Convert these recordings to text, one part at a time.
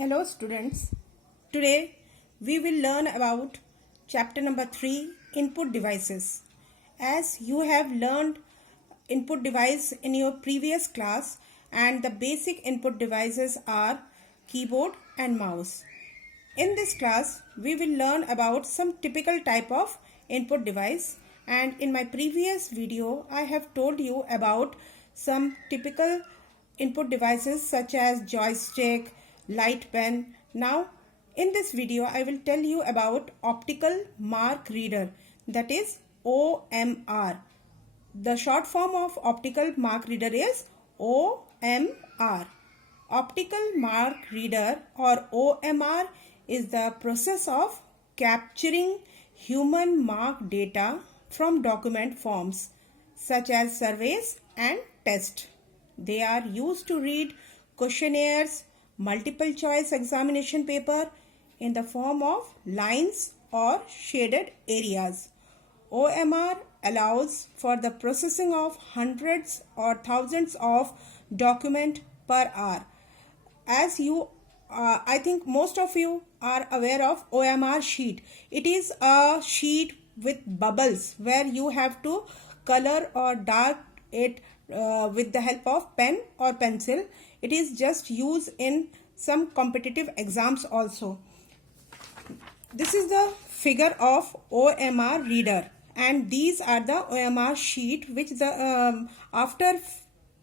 Hello students, today we will learn about chapter number 3 input devices. As you have learned input device in your previous class and the basic input devices are keyboard and mouse. In this class we will learn about some typical type of input device, and in my previous video I have told you about some typical input devices such as joystick, light pen. Now in this video I will tell you about optical mark reader, that is OMR. The short form of optical mark reader is OMR. Optical mark reader or OMR is the process of capturing human mark data from document forms such as surveys and tests. They are used to read questionnaires, multiple choice examination paper in the form of lines or shaded areas. OMR allows for the processing of hundreds or thousands of documents per hour. As I think most of you are aware of OMR sheet. It is a sheet with bubbles where you have to color or dark it with the help of pen or pencil. It is just used in some competitive exams also. This is the figure of OMR reader, and these are the OMR sheet which the after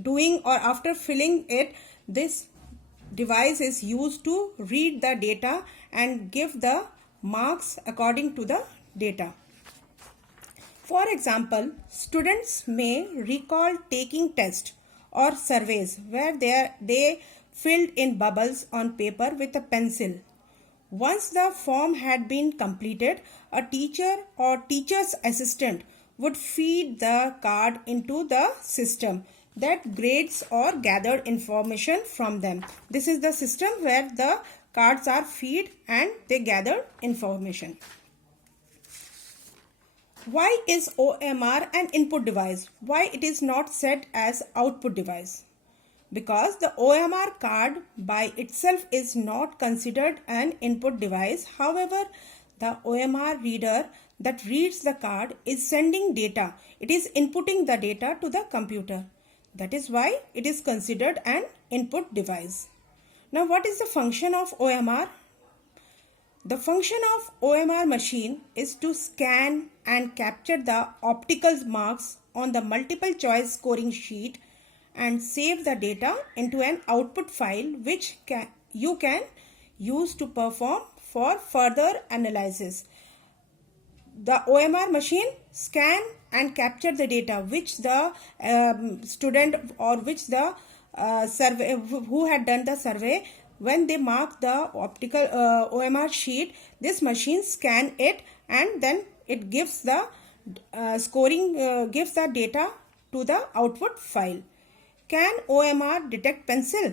doing or after filling it, this device is used to read the data and give the marks according to the data. For example, students may recall taking tests or surveys where they filled in bubbles on paper with a pencil. Once the form had been completed, a teacher or teacher's assistant would feed the card into the system that grades or gathered information from them. This is the system where the cards are fed and they gather information. Why is OMR an input device? Why it is not set as output device? Because the OMR card by itself is not considered an input device. However, the OMR reader that reads the card is sending data. It is inputting the data to the computer. That is why it is considered an input device. Now, what is the function of OMR? The function of OMR machine is to scan and capture the optical marks on the multiple choice scoring sheet and save the data into an output file which you can use to perform for further analysis. The OMR machine scan and capture the data which the student or which the survey who had done the survey, when they mark the optical OMR sheet, this machine scan it and then it gives the gives the data to the output file. Can OMR detect pencil?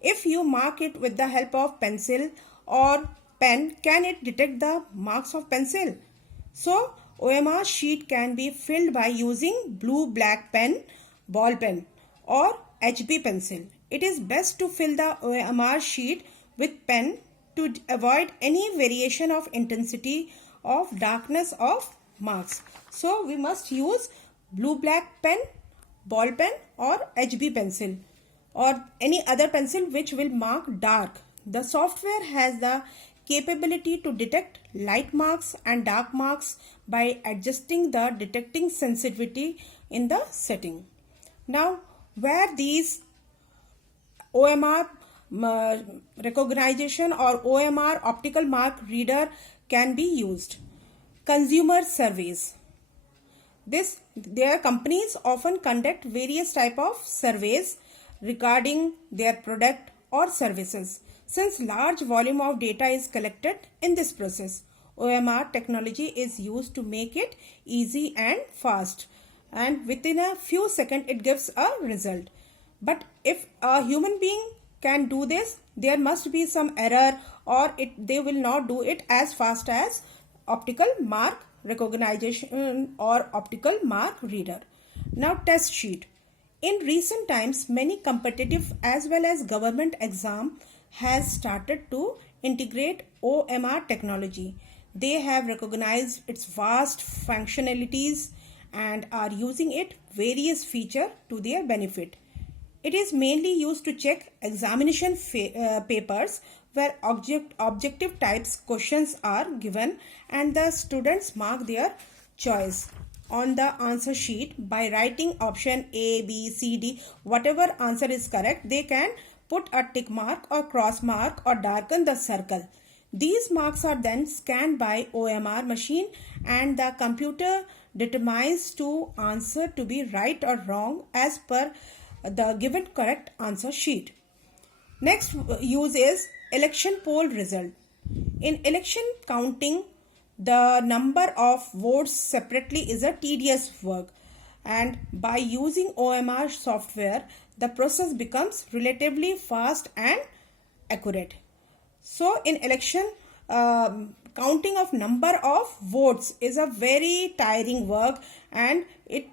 If you mark it with the help of pencil or pen, can it detect the marks of pencil? So, OMR sheet can be filled by using blue black pen, ball pen or HB pencil. It is best to fill the OMR sheet with pen to avoid any variation of intensity of darkness of marks. So, we must use blue black pen, ball pen or HB pencil or any other pencil which will mark dark. The software has the capability to detect light marks and dark marks by adjusting the detecting sensitivity in the setting. Now, where these OMR recognition or OMR optical mark reader can be used? Consumer surveys. Their companies often conduct various type of surveys regarding their product or services. Since large volume of data is collected in this process, OMR technology is used to make it easy and fast, and within a few seconds it gives a result. But if a human being can do this, there must be some error or they will not do it as fast as optical mark recognition or optical mark reader. Now, test sheet. In recent times, many competitive as well as government exams has started to integrate OMR technology. They have recognized its vast functionalities and are using it various features to their benefit. It is mainly used to check examination papers where objective types questions are given and the students mark their choice on the answer sheet by writing option A, B, C, D. Whatever answer is correct, they can put a tick mark or cross mark or darken the circle. These marks are then scanned by OMR machine and the computer determines to answer to be right or wrong as per the given correct answer sheet. Next use is election poll result. In election counting, the number of votes separately is a tedious work, and by using OMR software, the process becomes relatively fast and accurate. So in election, counting of number of votes is a very tiring work, and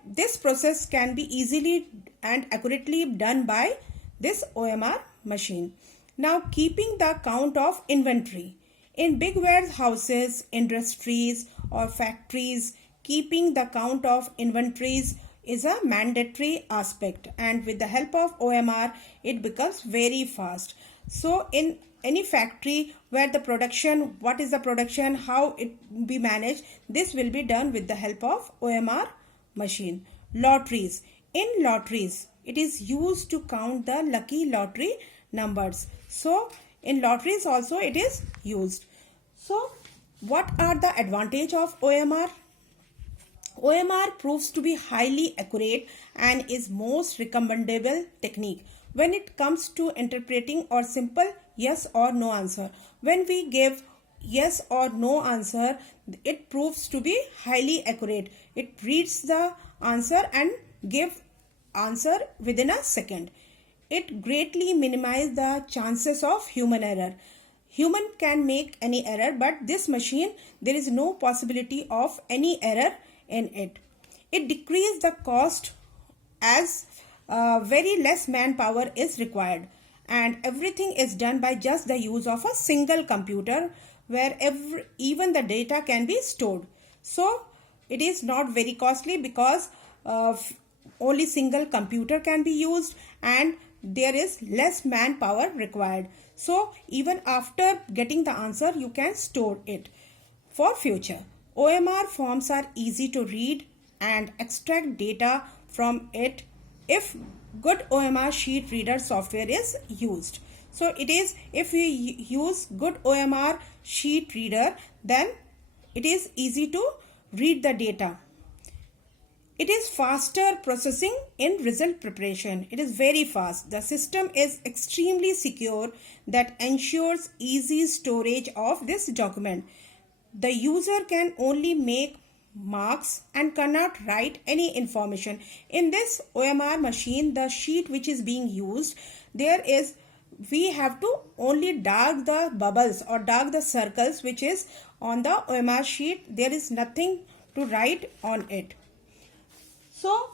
this process can be easily and accurately done by this OMR machine. Now keeping the count of inventory. In big warehouses, industries or factories, keeping the count of inventories is a mandatory aspect, and with the help of OMR it becomes very fast. So in any factory where the production, what is the production, how it be managed, this will be done with the help of OMR machine. Lotteries. In lotteries, it is used to count the lucky lottery numbers. So in lotteries also it is used. So what are the advantage of OMR? OMR proves to be highly accurate and is most recommendable technique when it comes to interpreting or simple yes or no answer. When we give yes or no answer, it proves to be highly accurate. It reads the answer and give answer within a second. It greatly minimizes the chances of human error. Human can make any error, but this machine, there is no possibility of any error in it. It decreases the cost as very less manpower is required, and everything is done by just the use of a single computer where even the data can be stored. So it is not very costly because only single computer can be used and there is less manpower required. So even after getting the answer, you can store it for future. OMR forms are easy to read and extract data from it if good OMR sheet reader software is used. So it is, if we use good OMR sheet reader, then it is easy to read the data. It is faster processing in result preparation. It is very fast. The system is extremely secure that ensures easy storage of this document. The user can only make marks and cannot write any information. In this OMR machine, the sheet which is being used, we have to only dark the bubbles or dark the circles which is on the OMR sheet. There is nothing to write on it. So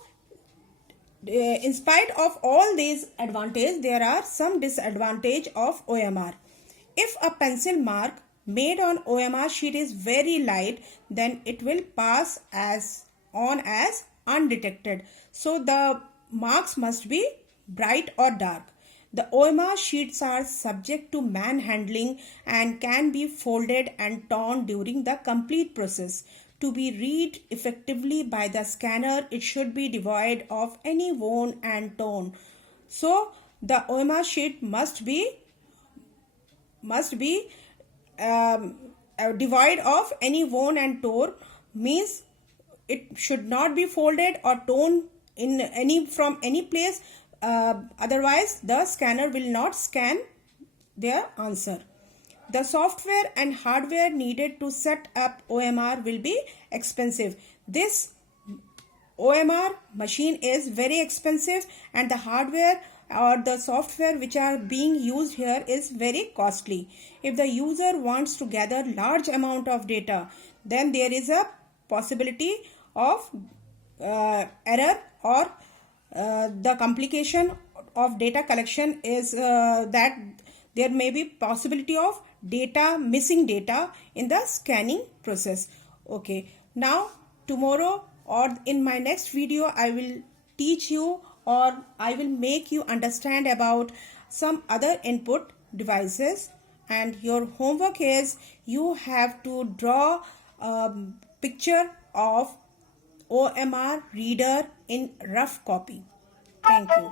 in spite of all these advantages, there are some disadvantage of OMR. If a pencil mark made on OMR sheet is very light, then it will pass as undetected. So the marks must be bright or dark. The OMR sheets are subject to manhandling and can be folded and torn during the complete process. To be read effectively by the scanner, it should be devoid of any worn and torn. So the OMR sheet must be devoid of any worn and torn, means it should not be folded or torn from any place. Otherwise the scanner will not scan their answer. The software and hardware needed to set up OMR will be expensive. This OMR machine is very expensive, and the hardware or the software which are being used here is very costly. If the user wants to gather large amount of data, then there is a possibility of error, or the complication of data collection is that there may be possibility of missing data in the scanning process. Okay, now tomorrow or in my next video I will teach you, or I will make you understand about some other input devices, and your homework is you have to draw a picture of OMR reader in rough copy. Thank you.